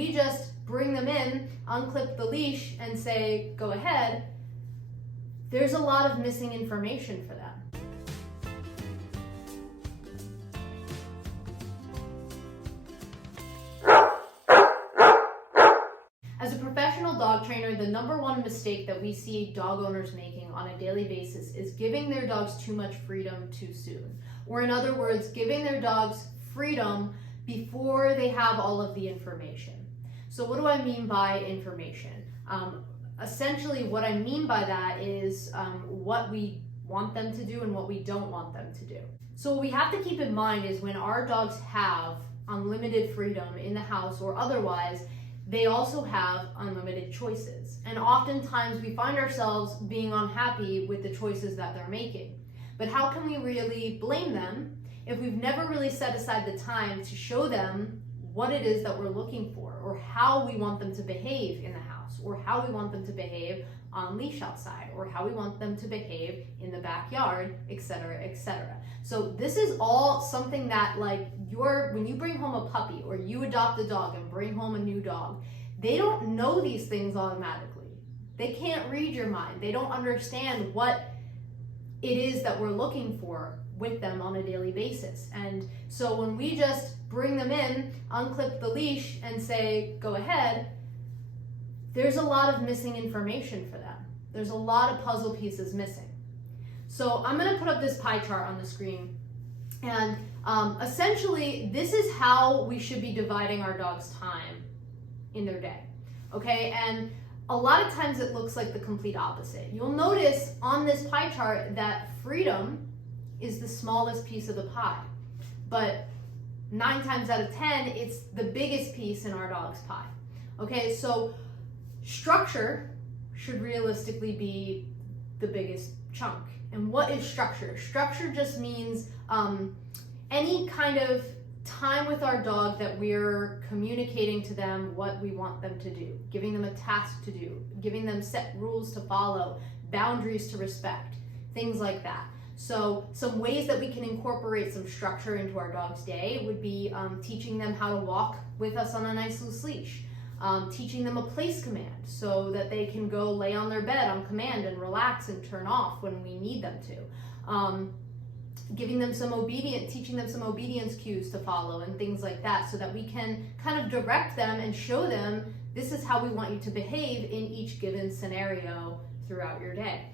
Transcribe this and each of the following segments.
we just bring them in, unclip the leash, and say, go ahead, there's a lot of missing information for them. As a professional dog trainer, the number one mistake that we see dog owners making on a daily basis is giving their dogs too much freedom too soon. Or in other words, giving their dogs freedom before they have all of the information. So what do I mean by information? Essentially, what I mean by that is what we want them to do and what we don't want them to do. So what we have to keep in mind is when our dogs have unlimited freedom in the house or otherwise, they also have unlimited choices. And oftentimes we find ourselves being unhappy with the choices that they're making. But how can we really blame them if we've never really set aside the time to show them what it is that we're looking for, or how we want them to behave in the house, or how we want them to behave on leash outside, or how we want them to behave in the backyard, etc., etc. So this is all something that, like, when you bring home a puppy or you adopt a dog and bring home a new dog, they don't know these things automatically. They can't read your mind. They don't understand what it is that we're looking for with them on a daily basis. And so when we just bring them in, unclip the leash, and say, go ahead, there's a lot of missing information for them. There's a lot of puzzle pieces missing. So I'm gonna put up this pie chart on the screen. And essentially, this is how we should be dividing our dog's time in their day, okay? And a lot of times it looks like the complete opposite. You'll notice on this pie chart that freedom is the smallest piece of the pie, but 9 times out of 10, it's the biggest piece in our dog's pie, okay? So structure should realistically be the biggest chunk. And what is structure? Structure just means any kind of time with our dog that we're communicating to them what we want them to do, giving them a task to do, giving them set rules to follow, boundaries to respect, things like that. So some ways that we can incorporate some structure into our dog's day would be teaching them how to walk with us on a nice loose leash, teaching them a place command so that they can go lay on their bed on command and relax and turn off when we need them to. Teaching them some obedience cues to follow and things like that, so that we can kind of direct them and show them this is how we want you to behave in each given scenario throughout your day.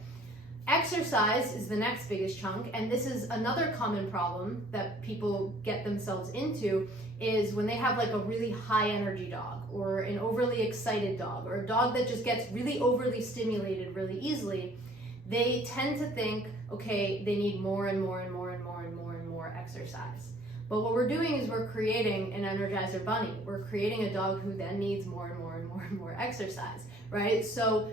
Exercise is the next biggest chunk, and this is another common problem that people get themselves into, is when they have like a really high energy dog or an overly excited dog or a dog that just gets really overly stimulated really easily, they tend to think, okay, they need more and more and more and more and more and more exercise. But what we're doing is we're creating an Energizer bunny. We're creating a dog who then needs more and more and more and more exercise, right? So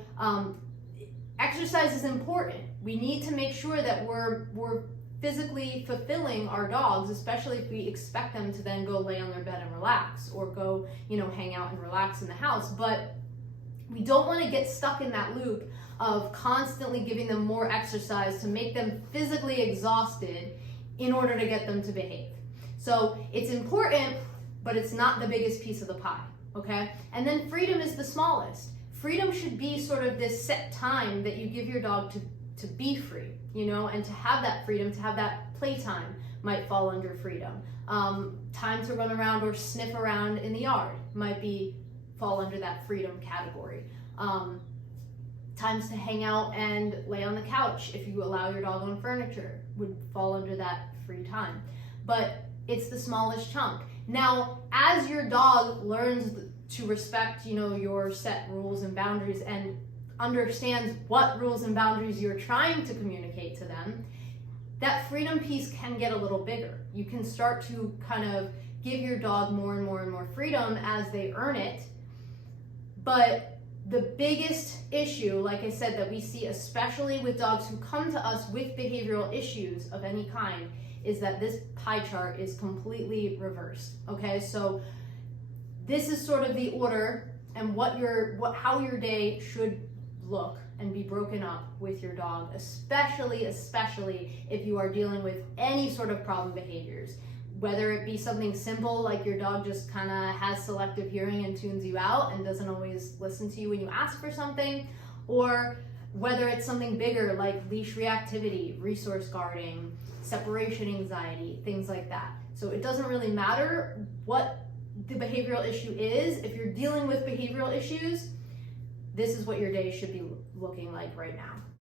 exercise is important. We need to make sure that we're physically fulfilling our dogs, especially if we expect them to then go lay on their bed and relax, or go, hang out and relax in the house. But we don't want to get stuck in that loop of constantly giving them more exercise to make them physically exhausted in order to get them to behave. So it's important, but it's not the biggest piece of the pie, okay? And then freedom is the smallest. Freedom should be sort of this set time that you give your dog to be free, and to have that freedom, to have that playtime might fall under freedom. Time to run around or sniff around in the yard might fall under that freedom category. Times to hang out and lay on the couch, if you allow your dog on furniture, would fall under that free time. But it's the smallest chunk. Now, as your dog learns to respect, your set rules and boundaries, and understands what rules and boundaries you're trying to communicate to them, that freedom piece can get a little bigger. You can start to kind of give your dog more and more and more freedom as they earn it. But the biggest issue, like I said, that we see especially with dogs who come to us with behavioral issues of any kind, is that this pie chart is completely reversed, okay? So this is sort of the order and how your day should look and be broken up with your dog, especially if you are dealing with any sort of problem behaviors, whether it be something simple like your dog just kind of has selective hearing and tunes you out and doesn't always listen to you when you ask for something, or whether it's something bigger like leash reactivity, resource guarding, separation anxiety, things like that. So it doesn't really matter what the behavioral issue is. If you're dealing with behavioral issues, this is what your day should be looking like right now.